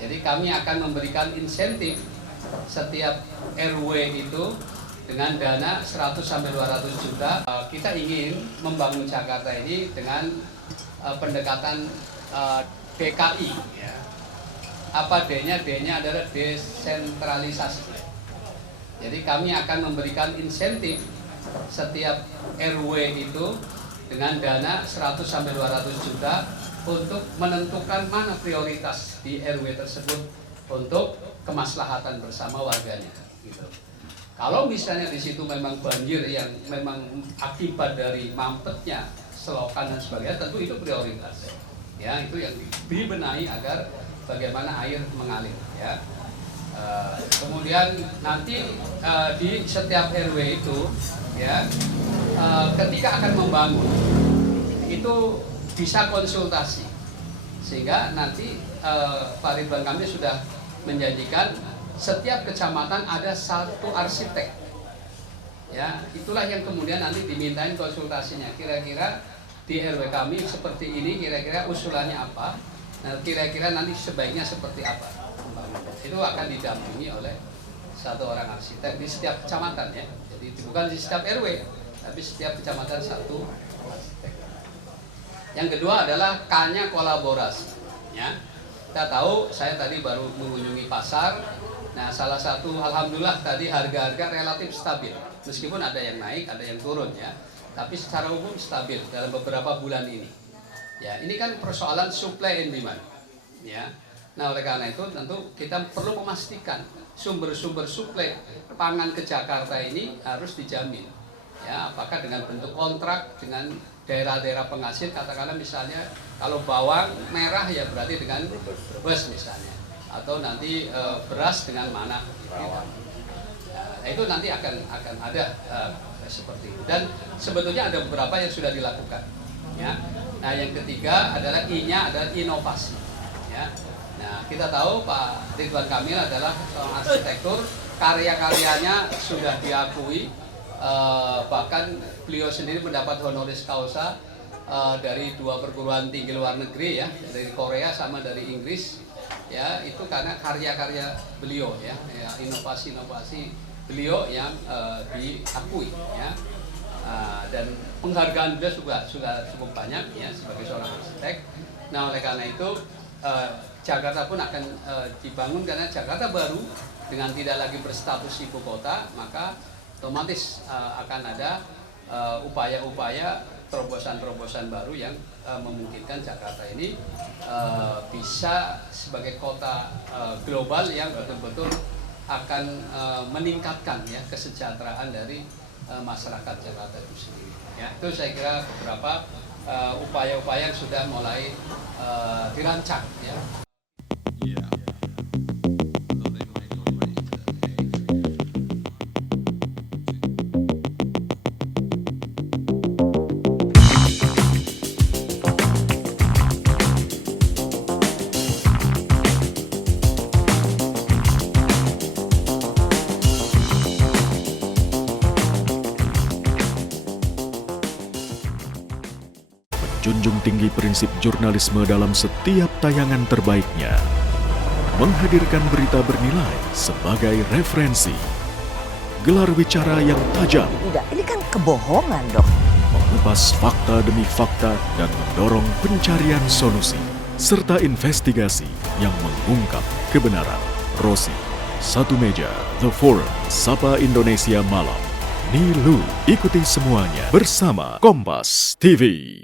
Jadi kami akan memberikan insentif setiap RW itu dengan dana 100-200 juta. Kita ingin membangun Jakarta ini dengan pendekatan DKI. Ya. Apa D-nya? D-nya adalah desentralisasi. Jadi kami akan memberikan insentif setiap RW itu dengan dana 100-200 juta untuk menentukan mana prioritas di RW tersebut untuk kemaslahatan bersama warganya. Gitu. Kalau misalnya di situ memang banjir yang memang akibat dari mampetnya selokan dan sebagainya, tentu itu prioritas. Ya, itu yang dibenahi agar bagaimana air mengalir. Ya. Kemudian nanti di setiap RW itu, ya, ketika akan membangun itu bisa konsultasi, sehingga nanti Pak Ridwan Kamil sudah menjanjikan setiap kecamatan ada satu arsitek. Ya, itulah yang kemudian nanti dimintain konsultasinya. Kira-kira di RW kami seperti ini, kira-kira usulannya apa? Nah, kira-kira nanti sebaiknya seperti apa? Itu akan didampingi oleh satu orang arsitek di setiap kecamatan, ya. Jadi bukan di setiap RW, tapi setiap kecamatan satu arsitek. Yang kedua adalah K-nya kolaborasi. Ya. Kita tahu, saya tadi baru mengunjungi pasar. Nah, salah satu alhamdulillah tadi harga-harga relatif stabil. Meskipun ada yang naik, ada yang turun, ya. Tapi secara umum stabil dalam beberapa bulan ini. Ya, ini kan persoalan supply and demand. Ya. Nah, oleh karena itu tentu kita perlu memastikan sumber-sumber suplai pangan ke Jakarta ini harus dijamin. Ya, apakah dengan bentuk kontrak dengan daerah-daerah penghasil, katakanlah misalnya kalau bawang merah ya berarti dengan Brebes misalnya, atau nanti beras dengan mana gitu. Nah, itu nanti akan ada seperti itu, dan sebetulnya ada beberapa yang sudah dilakukan, ya. Nah, yang ketiga adalah I-nya adalah inovasi, ya. Nah, kita tahu Pak Ridwan Kamil adalah seorang arsitektur, karya-karyanya sudah diakui. Bahkan beliau sendiri mendapat honoris causa dari 2 perguruan tinggi luar negeri, ya, dari Korea sama dari Inggris, ya, itu karena karya-karya beliau, ya, inovasi-inovasi beliau yang diakui, ya, dan penghargaan beliau sudah cukup banyak, ya, sebagai seorang arsitek. Nah, oleh karena itu Jakarta pun akan dibangun karena Jakarta baru dengan tidak lagi berstatus ibu kota, maka otomatis akan ada upaya-upaya terobosan-terobosan baru yang memungkinkan Jakarta ini bisa sebagai kota global yang betul-betul akan meningkatkan, ya, kesejahteraan dari masyarakat Jakarta itu sendiri. Ya, itu saya kira beberapa upaya-upaya yang sudah mulai dirancang, ya. Junjung tinggi prinsip jurnalisme dalam setiap tayangan terbaiknya. Menghadirkan berita bernilai sebagai referensi. Gelar bicara yang tajam. Tidak, ini kan kebohongan, Dok. Mengupas fakta demi fakta dan mendorong pencarian solusi. Serta investigasi yang mengungkap kebenaran. Rosi, Satu Meja, The Forum, Sapa Indonesia Malam. Nilu, ikuti semuanya bersama Kompas TV.